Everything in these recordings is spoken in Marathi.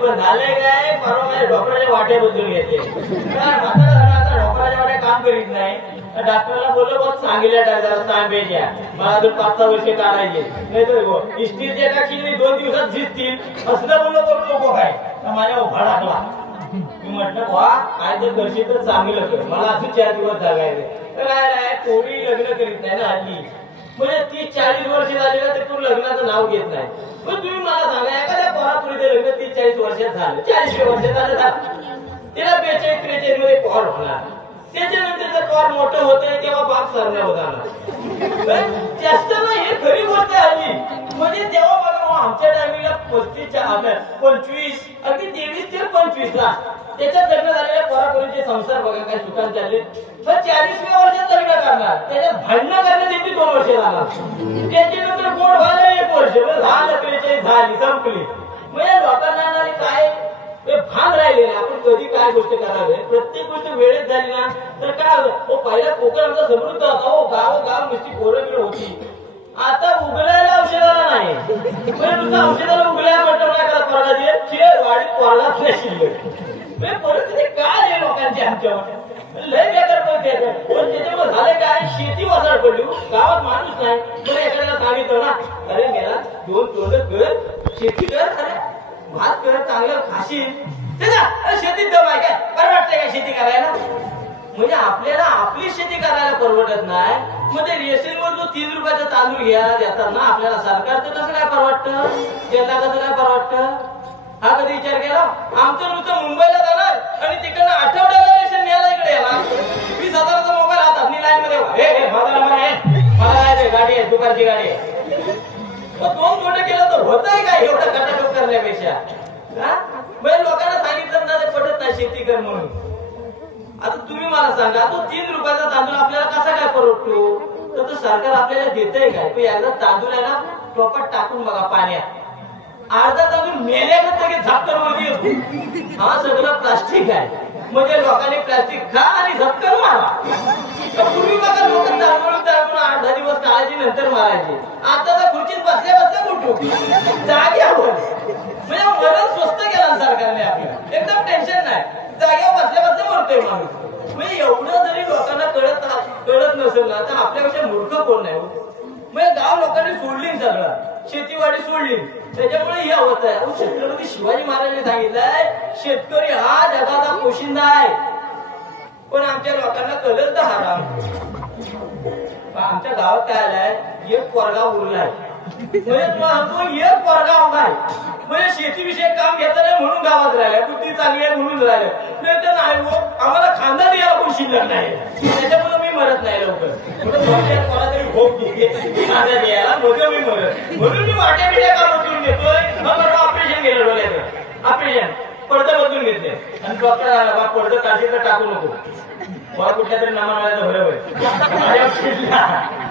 पण झाले काय परवा माझ्या डॉक्टरच्या वाटे बदलून घेतले म्हातारा डॉक्टरच्या वाटे काम करीत नाही. डॉक्टरला बोललो बहुत सांगितल्या जरा तांब्याच्या मला अजून 5-6 वर्षे काढायचे नाही तर इस्टीलच्या टाकीने 2 दिवसात झिजतील असं बोललो करू नको काय माझ्या उभा टाकला. मी म्हटलं वा काय तर करशील तर चांगलं कर मला अजून 4 दिवस जगायचे. तर काय नाही कोणी लग्न करीत नाही ना हल्ली म्हणजे 30-40 वर्ष झाली ना तर तू लग्नाचं नाव घेत नाही. पण तुम्ही मला सांगा एखाद्या पोरापुरीचं लग्न 30-40 वर्षात झालं 40 वर्षात झालं तिला 42-43 मध्ये पोर होणार त्याच्यानंतर जर पोर मोठं होतंय तेव्हा बाप सरणार होता जास्त हे खरी गोष्ट आली म्हणजे तेव्हा बघा आमच्या टायमिंगला 25 अगदी 23 ते 25 ला त्याच्यात लग्न झालेल्या पोरापुरीचे संसार बघा काय सुखान चालले. पण 40व्या वर्षात लग्न करणार त्याच्यात भांडणं करण्यासाठी 2 वर्ष लागणार त्याच्यानंतर गोड व्हायला 1 वर्ष झालं 43 झाली संपली. म्हणजे लोकांना काय भान राहिले ना आपण कधी काय गोष्ट करावे प्रत्येक गोष्ट वेळेत झाली ना तर काय पहिला कोकण आमचा समृद्ध होता हो गाव नुसती पोरं बिरं होती. आता उगलायला औषधाला नाही म्हणजे तुझं औषधाला उगलायला म्हटलं काय करा कोरडा वाढीत कोरडाच नाही शिल्लक परिस्थिती काय आहे लोकांची आमच्यावर लय बेकार परिस्थिती पण त्याच्यामुळे झालं काय शेती वसाड पडली गावात माणूस नाही पण एखाद्याला सांगितलं ना अरे गेला 2 तोंड कर शेती कर अरे भात कर चांगलं खाशील शेतीत दम आहे काय परवडते काय शेती करायला म्हणजे आपल्याला आपली शेती करायला परवडत नाही. मग ते रेशनवर जो 3 रुपयाचा तांदूळ घ्यायला देतात ना आपल्याला सरकारचं कसं काय परवडतं त्यांना कसं काय परवडतं हा कधी विचार केला. आमचं नुसतं मुंबईला जाणार आणि तिकडनं आठवड्याला रेशन न्यायला इकडे येणार 20,000चा मोबाईल हातात मी लाईन मध्ये मला गाडी आहे दुपारची गाडी आहे 2 तोंड केलं तर होतंय काय एवढं कटाटोप करण्यापेक्षा म्हणजे लोकांना सांगितलं ना ते पटत नाही शेती कर म्हणून. आता तुम्ही मला सांगा तो 3 रुपयाचा तांदूळ आपल्याला कसा काय परवडतो तर सरकार आपल्याला देतंय काय पण एकदा तांदूळ आहे ना टोपात टाकून बघा पाण्यात अर्धा तांदूळ मेल्यागत लगेच झपकन मध्ये येतो. हा सगळं प्लास्टिक आहे म्हणजे लोकांनी प्लास्टिक खा आणि झपकन मारा. पूर्वी बघा लोक तांदूळ 8-10 दिवस काढायची नंतर मारायचे. आता तर खुर्चीत बसल्या उठू जाग्यावर म्हणजे मरण स्वस्त केला सरकारने आपल्याला एकदम टेन्शन नाही जाग्यावर बसल्या मरतोय माणूस. म्हणजे एवढं जरी लोकांना कळत नसेल ना तर आपल्यापेक्षा मूर्ख कोण नाही. म्हणजे गाव लोकांनी सोडली सगळं शेतीवाडी सोडली त्याच्यामुळे हे होत आहे. छत्रपती शिवाजी महाराजांनी सांगितलंय शेतकरी हा जगाचा पोशिंदा आहे पण आमच्या लोकांना कळत हराम. आमच्या गावात काय आलाय एक पोरगा उरलाय म्हणजे एक पोरगा उभाय म्हणजे शेतीविषयक काम घेता नाही म्हणून गावात राहिल्या बुद्धी चांगली आहे म्हणून राहिल्या नाही तर नाही आम्हाला खांदा द्यायला कोण शिल्लक नाही त्याच्यामुळे मी मरत नाही लवकर मला तरी भोग घेते खांदा द्यायला मग मी मरत म्हणून मी वाट्या बिट्या काम बदलून घेतोय. मग ऑपरेशन केलं डोळ्याचं ऑपरेशन पडदं बदलून घेतले आणि डॉक्टर आला पडदं काढीकडे टाकू नको मला कुठल्या तरी नामाला बरोबर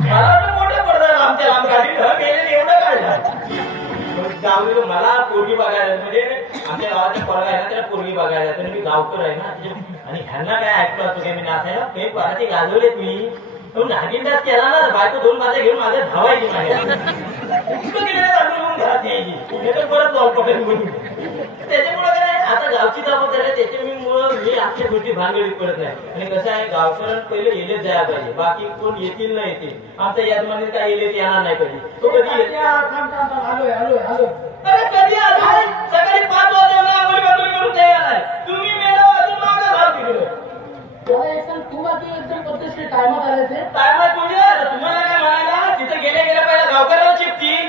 मला मोठं पडदं आमच्या लांब काढी गेले एवढं काढलं. मला पोरगी बघायला म्हणजे आमच्या गावाच्या पोरगा आहे ना त्याला पोरगी बघायला तर मी गावकर आहे ना आणि ह्यांना काय ऐकलं असतो की मी नाचायला काही पराठी गाजवलेत मी तो नागिनदास केला ना बायको 2 माझ्या घेऊन माझ्या धावायची माझ्या घरात यायची तर परत लॉल पकडून बोलून त्याच्यामुळे काय आता गावची जबाबदारी आहे त्याच्यामुळे मी आमच्या गोष्टी भानगडीत पडत नाही. आणि कसं आहे गावकऱ्यां पहिले येलेच जायला पाहिजे बाकी कोण येतील ना येतील आमच्या यादमाने काय येलेच येणार नाही कधी तो कधी अरे कधी आलाय सकाळी 5 वाजता आंघोळी बांघोळी करून तयार आहे तुम्ही मेला अजून मागं भाव तिकडं तू बाकी एकदम पद्धतशीर टायमात आले टायमात तुम्हाला काय म्हणायला तिथे गेल्या पहिला गावकऱ्याला चिपतील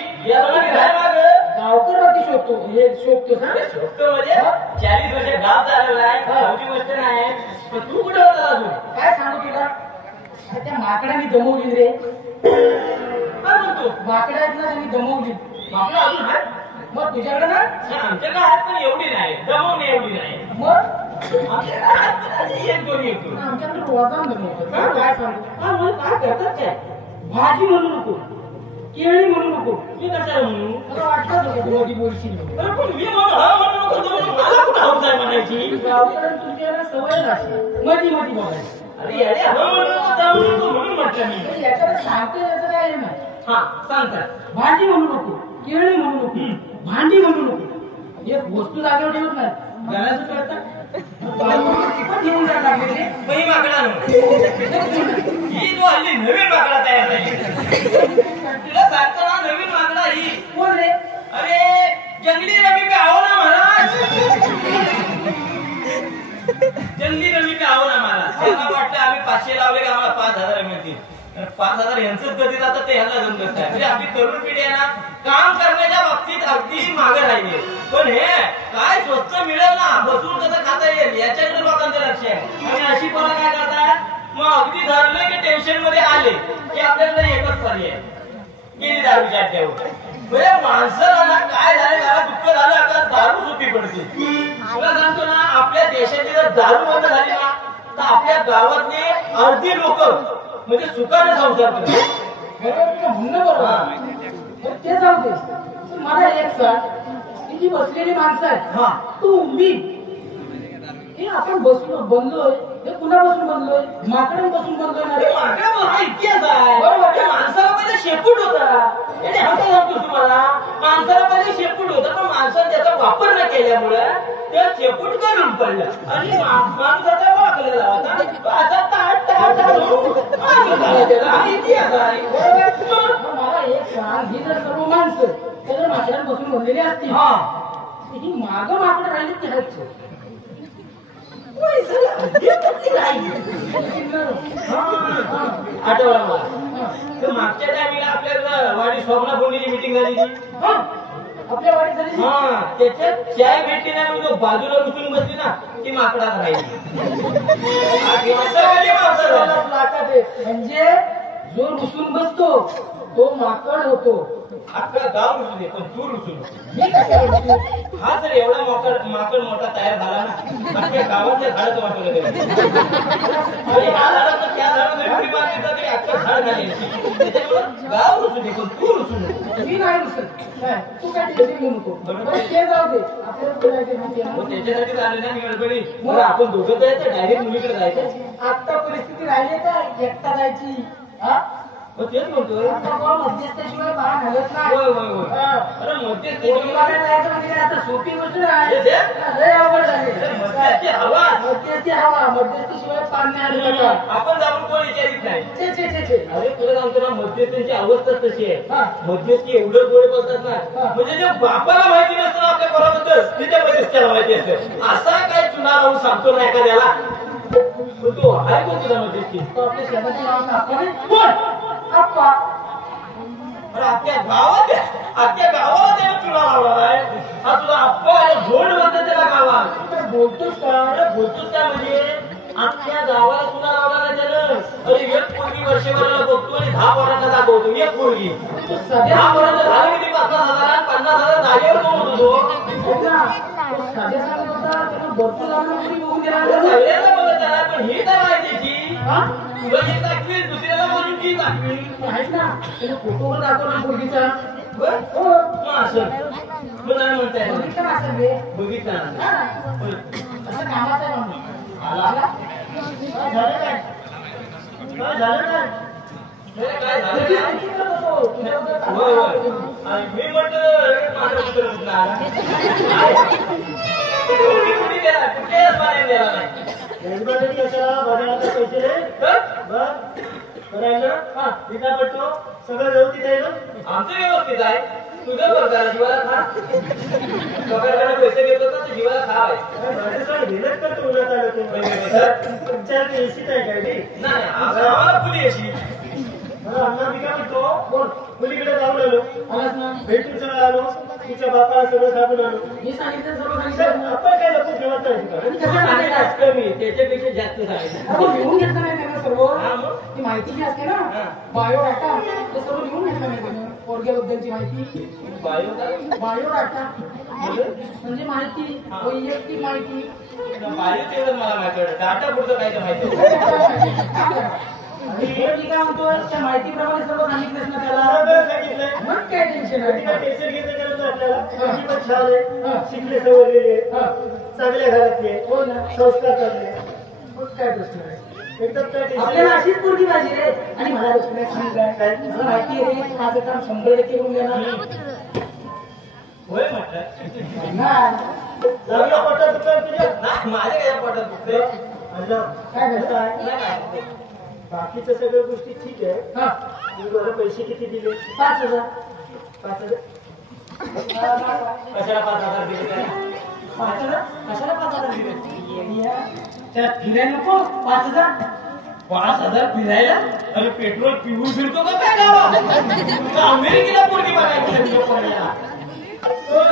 गावकर बाकी शोधतो हे शोधतो म्हणजे 40 वर्ष गाव चाललेला आहे मोठी गोष्ट नाही. पण तू कुठे होता अजून काय सांगू तुला त्या माकडाने दमवली रे काय म्हणतो माकडात ना त्यांनी दमवली माकडं अजून आहे मग तुझ्याकडे ना आमच्याकडे आहेत पण एवढी नाही दमवणे एवढी नाही मग आमच्याकडे 1-2 येतो आमच्याकडे वजन दमवतो काय सांगू काय करतात काय भाजी म्हणू नको केळी म्हणू नको मी कशाला म्हणू मला वाटतं नको मोठी बोलशील पण मी म्हणू गावकडे तुमच्या सवय राहते मधी मधी बघायची. अरे याने म्हणून म्हटलं मी. म्हणजे याच्याकडे सांगतो याचं काय नाही. हा सांगतात भांडी म्हणू नको, केळी म्हणू नको, भांडी म्हणू नको. एक वस्तू जागेवर ठेवत नाही. घराचं करतात घेऊन जातात म्हणजे बाई माकडा ही जो हल्ली नवीन माकडा तयार झाली. तिला सांगतो ना नवीन माकडा ही. कोण रे? अरे जंगली रवी पे आओ ना महाराज. जंगली रवी पे आओ ना महाराज. त्यांना वाटतं आम्ही 500 लावले का आम्हाला 5,000 मिळतील. 5,000 यांचंच गती जातं ते ह्याला जमत नाही. म्हणजे आपली तरुण पिढी आहे ना काम करण्याच्या बाबतीत अगदी मागे राहिली. पण हे काय स्वस्त मिळेल ना बसून कसं खाता येईल याच्याकडे लोकांचं लक्ष आहे. आणि अशी पोरं काय करतात मग अगदी धरले की टेन्शन मध्ये आले की आपल्याला एकच पर्याय गेली दारूच्या अड्ड्यावर. म्हणजे माणसाला ना काय झालं जरा दुःख झालं आता दारू सोपी पडते. तुला सांगतो ना आपल्या देशाची जर दारू बंद झाली ना तर आपल्या गावातले अर्धी लोक म्हणजे सुखाने संसार करतात. म्हणणं बरोबर ते जाऊ दे. मला एक सांग, ही जी बसलेली माणसं आहेत हा तू मी हे आपण बसलो बनलोय हे कुणा बसून बनलोय? माकडे बसून बनलोय ना रे. इतिहास आहे बरोबर. त्या माणसाला पहिले शेपूट होता. याने हात सांगतो तुम्हाला माणसाला पहिले शेपूट होता पण माणसाने त्याचा वापर न केल्यामुळे त्या शेपूट करून पडलं आणि माणसाचा वाकलेला होता. आता ताट ताट इतिहास आहे बरोबर. मला एक सांग, ही जर सर्व माणसं त्या जर माकडांना बसून बनलेली असतील हा ही माग माकडं राहिली ते आहेत. आठवलं मला तर मागच्या टायमिंगला आपल्याकडं वाडी स्वप्ना बोंडीची मिटिंग झाली ती. आपल्या वाडीत झाली. हा त्याच्यात चाय भेटली नाही म्हणजे बाजूला रुसून बसली ना ती माकडात राहिली. सगळी माणसं झाली. लाटात आहे. म्हणजे जो रुसून बसतो तो माकड होतो. अख्खा गाव रुसू दे पण तू रुसू नको. मी कशाला रुसू? हा जर एवढा माकड मोठा तयार झाला ना अख्ख्या गावातल्या झाडच वाटवलं गेलं. आणि या झाडात त्या झाडात जरी उडी मारली तर तरी अख्खं झाड झाले. त्याच्यामुळे गाव रुसू दे पण तू रुसू नको. मी नाही रुसत. काय? तू काय टेन्शन घेऊ नको. बरोबर. पण ते जाऊ दे. आपल्याला बोलायचं माहिती आहे मग ना? त्याच्यासाठी झाले ना मी गडबडी. बरं आपण दोघं जायचं डायरेक्ट मुलीकडे जायचं. आता परिस्थिती राहिली का एकटा जायची? हा? मग तेच म्हणतोय. आता कोण मध्यस्थाशिवाय बाहेर हलत नाही. होय होय होय. हा. अरे मध्यस्थी पोरीला काय जायचं म्हणजे काय आता सोपी गोष्ट नाही. हे जे? लय अवघड झाली. मध्यस्थी हवा. मध्यस्थी हवा. मध्यस्थीशिवाय पाणी आलं का? आपण जाऊन कोण विचारित नाही. छे छे छे छे. अरे तुला सांगतो ना मध्यस्थींची अवस्था तशी आहे. हा. मध्यस्थी एवढं गोड बोलतात ना हा. म्हणजे जे बापाला माहिती नसतं ना आपल्या पोराबद्दल तिच्या मध्यस्थ्याला माहिती असतं. असा काय चुना लावून सांगतो ना एखाद्याला तो आहे कोण तुझा मध्यस्थी? तो आपल्या शेताच्या नावानं आपण कोण? आप्पा. अरे अख्ख्या गावाला त्याला चुना लावणार आहे. हा तुझा आप्पा झोड म्हणतात त्याला गावात. तर बोलतोस का? अरे बोलतोच काय म्हणजे अख्ख्या गावाला चुना लावणार आहे त्यानं. अरे एक पोरगी वर्षभराला बघतो आणि 10 पोरांना दाखवतो. एक पोरगी तू 10 सध्या पोरांना झालं किती 50,000 50,000 जागेवर कोण होतो सध्या सांगत होता त्यानं भरपूर जाणून बघून दिला. सगळ्याला बघत आहे पण ही तर माहितीची हा? तुला जी दाखवी दुसऱ्याला म्हणून की दाखवी माहित ना त्याने फोटो दाखवला मुलगीचा. बर हो. मग असं मग नाही म्हणताय बघितलं ना असं रे. बघितलं ना. हा. होय. असं कामाचं आहे माणूस. आला. काय झालं काय? काय झालं काय? नाही, काय झालं लगेच काय? किती करत होतो? तुझ्याबद्दल होय होय चांगलं आणि मी म्हटलं माझं पुत्र कुठं आला कुणी गेला कुठेच पाणी द्यायला नाही. कशाला भरायला पैसे रे? तर भरायला हा तिथं पडतो सगळं व्यवस्थित आहे ना? आमचं व्यवस्थित आहे. तुझं बरं झालं जीवाला खा. पगाराला पैसे घेतो ना तर जीवाला खा आहे. मेहनत करतो उन्हात आलं सर तुमच्या एसीत आहे काय ते? नाही आम्हाला फुली अशी मला अण्णा मी काय म्हणतो बोल मुलीकडे जाऊन आलो आलास ना भेटून सगळं आलो तिच्या बापाला सगळं सांगून आलो. मी सांगितलं सर्व सांगितलं. आपण काय लपून ठेवत नाही का? कमी त्याच्यापेक्षा जास्त सांगितलं. लिहून घेतलं नाही त्यानं सर्व. हा मग? ती माहिती जी असते ना हा. बायोडाटा ते सर्व लिहून घेतलं नाही त्यानं. पोरग्याबद्दलची माहिती बायो काय बायोडाटा म्हणजे माहिती वैयक्तिक माहिती. बायो तेवढं मला माहिती वाटतं. डाटा पुढचं काय तर माहिती आणि मी काय म्हणतो त्या माहितीप्रमाणे सर्व सांगितलंच ना त्याला. सांगितलंय मग काय टेन्शन आहे? टेन्शन घेतलं आपल्याला ती पण छान आहे, शिकले सवरलेले चांगल्या घरातले हो ना. संस्कार चांगले, मग काय प्रश्न आहे? एकदम काय आपल्याला टेन्शन अशीच पोरगी पाहिजे रे. आणि मला तुला सांगाय काय मला माहिती आहे रे, तू माझं काम 100% होऊन देणार होय म्हटलं ना. चांगलं पटत दुकान तुझ्या नाही माझे काय पटत दुखते अण्णा, काय कसं आहे? नाही बाकीच्या सगळ्या गोष्टी ठीक आहे. हा, तुम्ही मला पैसे किती दिले? 5,000. 5,000. कशाला 5,000 दिले काय 5,000? कशाला 5,000 दिले येड्या. त्यात फिरायला नको 5,000? 5,000 फिरायला अरे पेट्रोल पिऊन फिरतो का काय गावा अमेरिकेला पोरगी बघायला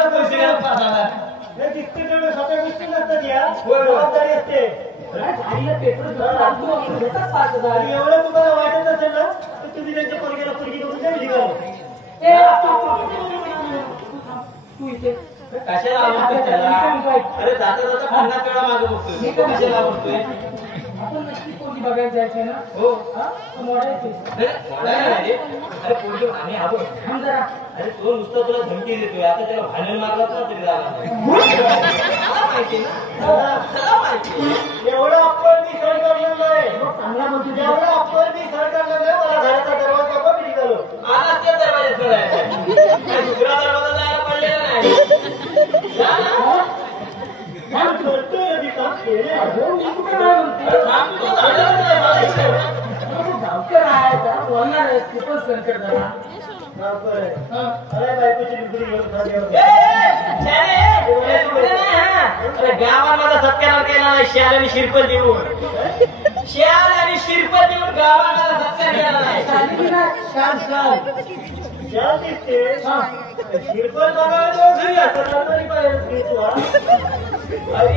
पैसे द्यायला 5,000 नाही, किती तेवढं स्वतः गोष्टी नसतात या, होय. जबाबदारी असते. काय गाडीला पेट्रोल लागतो, घेतात 5,000. आणि एवढं तुम्हाला वाटत असेल ना तर तुम्ही त्यांच्या पोरग्याला पोरगी करून द्या निघालो. ए, तू इथे कशाला आवडतोय त्याला अरे जाता जाता 50 वेळा मागे बघतोय तो कशाला आवडतोय आपण नक्की पोरगी बघायला जायचंय ना. हो हा, तू मोठा येतोय. वाढायला नाही रे. अरे पोरगी आम्ही आलो थांब जरा. अरे तो नुसता तुला धमकी देतोय आता त्याला भांडण मारलाच ना तरी झाला नाही. त्याला माहिती ना त्याला माहिती एवढं आपण मी सहन करणार नाही, मग चांगला बोलतो एवढं आपण मी सहन करणार नाही. मला घराचा दरवाजा बघ, मी निघालो. आलाच त्या दरवाज्यात जायचं काय दुसरा दरवाजा जायला पडलेला नाही जा ना. काम करतोय मी, काम केले. मी कुठे नाही म्हणते. थांब, तू झालं नाही मला. तू धावकर आहे, जरा बोलणार आहे, खूपच संकट झाला. बरोबर आहे. हा. अरे बायकोची लुगडी घेऊन खाली ए, ए, शाळे, ए, पुढे नाही, हा. अरे गावात माझा सत्कार केला नाही शाल आणि शिरपत देऊन शाल आणि शिरपत देऊन गावात माझा सत्कार केला नाही चालली ना, शाल, शाल. ज्या दिसते हा. शिरपत बघायला जाऊ घरी असं नर्मदी पाहिजे मी तू, हा. अरे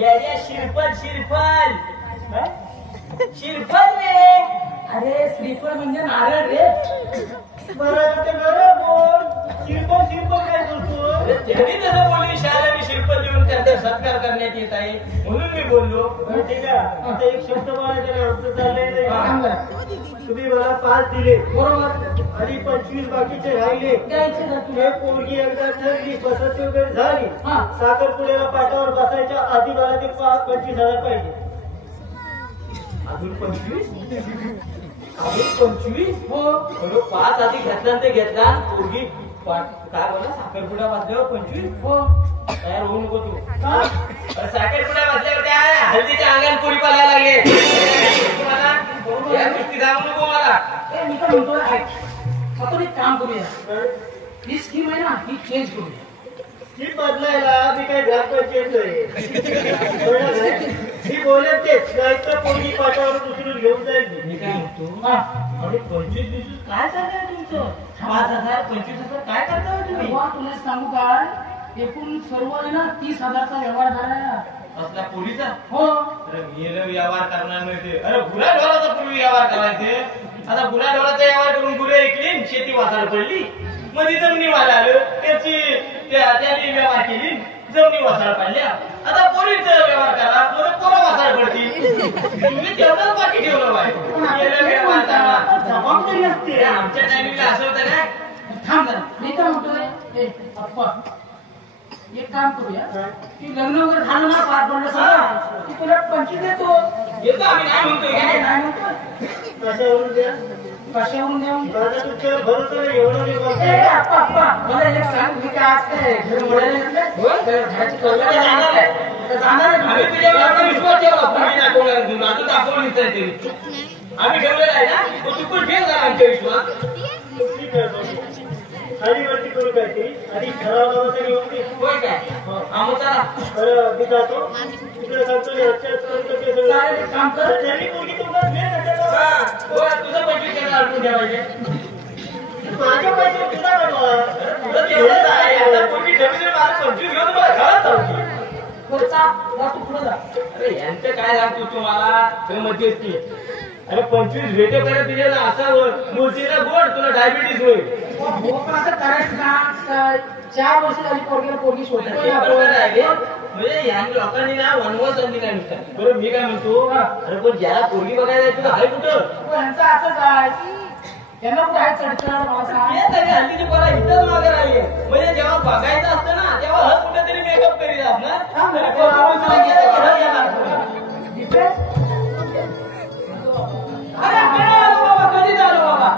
याच्या शिरपल रे अरे श्रीफळ म्हणजे नारळ रे. बरं ते बरं बोल, शिरपत शिरपत काय बोलतो? अरे त्यांनी तसं बोलली शाल आणि शिरपत देऊन त्यांचा सत्कार करण्यात येत आहे म्हणून मी बोललो बरं, ठीक आहे. आता एक शब्द बोलायचा नाही, आमचं चाललंय थांब नाही. जरा. तुम्ही मला 5 दिले बरोबर आणि 25 बाकीचे राहिले. द्यायचे का हे तुला? पोरगी एकदा ठरली, बसत वगैरे झाली, हा. साखरपुड्याला पाटावर बसायच्या आधी मला ते 25,000 पाहिजे. अजून 25 अजून 25 हो. बरोबर 5 आधी घेतला ते घेतला पोरगी काय बोला साखरपुडा वाजल्यावर 25 हो. तयार होऊ नको तू का? अरे साखरपुडा वाजल्यावर त्या हल्दीच्या अंगात पुरी पालायला लागले या गोष्टी सांगू नको मला ए, मी तर म्हणतो ऐक. आपण एक काम करूया, ही स्कीम आहे ना ही चेंज करूया. ही बदलायला मी काय ग्रामपंचायत ही बोलत तेच नाही तर पोरगी पाटावर उचलून घेऊन जाईल मी. मी काय म्हणतो हा. अरे 25 काय चाललंय तुमचं 5,000 25,000 काय करता हो तुम्ही तेव्हा तुला सांगू काय, एकूण सर्व आहे ना 30,000चा व्यवहार झाला. असला पोरीचा हो. अरे गेलं व्यवहार करणार नाही ते अरे गुरा ढोराचा पूर्वी व्यवहार करायचे आता गुरा ढोराचा व्यवहार करून गुरे ऐकली शेती वाचायला पडली मध्ये जमिनी वाला आलं त्याने व्यवहार केली जमिनी वाचायला पडल्या आता पोरीचा व्यवहार करा मध्ये पोरं वाचायला पडतील तुम्ही तेवढंच बाकी ठेवलं पाहिजे गेलं व्यवहार करा जबाबदारी असते. अरे आमच्या टायमिंगला असं होतं काय थांब जरा, मी काय म्हणतोय, ए, अप्पा, एक काम करूया की लग्न वगैरे झालं ना पाच पडलं की तुला 25 देतो. येतो आम्ही काय म्हणतोय काय काय नाही म्हणतोय. कशावरून द्या? कशावरून देऊ? माझा तुमच्यावर भरोसा नाही, एवढं मी ए, बोलतोय. अप्पा, अप्पा, मला एक सांग, मी काय आज काय घर मोडायला घेतलंय? तर घराची कल्पना आहे. तर जाणार आहे आम्ही मी. तुझ्यावर एवढा विश्वास ठेवला तुम्ही दाखवणार तुम्ही अजून दाखवून तरी आम्ही ठेवलेला आहे ना तो चुकून ठेव झाला आमचा विश्वास ठीक आहे बाबा. खाली वरती करू काहीतरी आणि ठरावाचा घेऊन दे. होय काय आमचा बरं, मी जातो तिकडे सांगतो मी आजच्या आज करतो ते सगळं. चालेल, एक काम कर. त्यांनी पोरगी तुम्हाला वेळ कशाला? तुझं 25,000 अडकून ठेवायचे माझ्या पैसे तुला बनवा. तुझं तेवढंच आहे आता पोरगी ठेवली तर मला 25 घेऊन तुम्हाला घरात जाऊ बरं, जा तू पुढे जा. अरे यांचं काय सांगतो तुम्हाला ते मध्यस्थी अरे 25 भेटे करत दिले ना असा मूर्तीला गोड तुला डायबिटीस होईल हो, पण आता करायचं ना, 4 वर्ष झाली पोरगीला पोरगी शोधतोय बरोबर आहे रे. आपण. म्हणजे या लोकांनी ना वनवास आणली काय नुसतं बरं मी काय म्हणतो अरे पण ज्याला पोरगी बघायला जायचं तर आहे कुठं पण ह्यांचं असंच आहे. यांना कुठे आहे चढणार मला सांग. हे तरी हल्लीची पोरा इथंच मागे राहिली म्हणजे जेव्हा बघायचं असतं ना तेव्हा हज कुठेतरी मेकअप करीत असणार तरी पोरा उचलून गेलं की हज येणार. डिफेन्स अरे काय आलो बाबा कधी झालो बाबा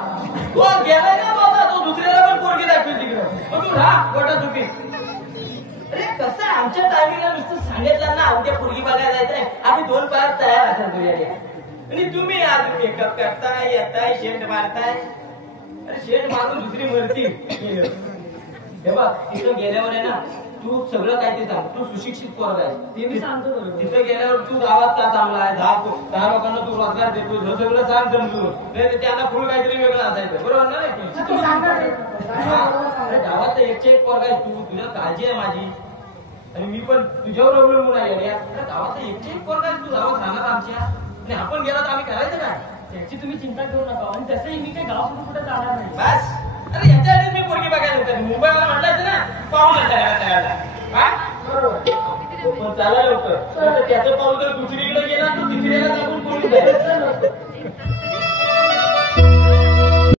तो गेलाय ना बाबा तो दुसऱ्याला पण पोरगी दाखवेल तिकडं मग तू राहा गोटा चुकी. अरे कसं आमच्या टायमिंगला नुसतं सांगितलं ना उद्या पोरगी बघायला जायचंय आम्ही 2 पायात तयार असाल तुझ्या आणि तुम्ही आज मेकअप करताय येताय शेंट मारताय. अरे शेंट मारून दुसरी मरती. हे बघ तिथं गेल्यावर आहे ना तू सगळं काय ते सांग तू सुशिक्षित पोरगा आहे ते मी सांगतो तिथं गेल्यावर तू गावात का चांगला आहे 10 लोकांना तू रोजगार देतो हे सगळं सांग समजून नाही तर त्यांना फुल काहीतरी वेगळं असायचं बरोबर ना रे? तू सांगणार अरे गावात एक पोरगा आहे तू तुझ्या काळजी आहे माझी आणि मी पण तुझ्यावर अवलंबून आहे अरे गावात एक पोरगा आहे तू गावात राहणार आमच्या आणि आपण गेला तर आम्ही करायचं काय? त्याची तुम्ही चिंता करू नका आणि तसंही मी काही गाव सोडून कुठे जाणार नाही. बस अरे याच्या आधीच मी पोरगी बघायला होते मुंबईला म्हटलं ना पाहून तयार बरोबर पण चालायला होतं त्याचं पाऊल जर दुसरीकडे गेला तर तिसरीला जाऊन पोरगी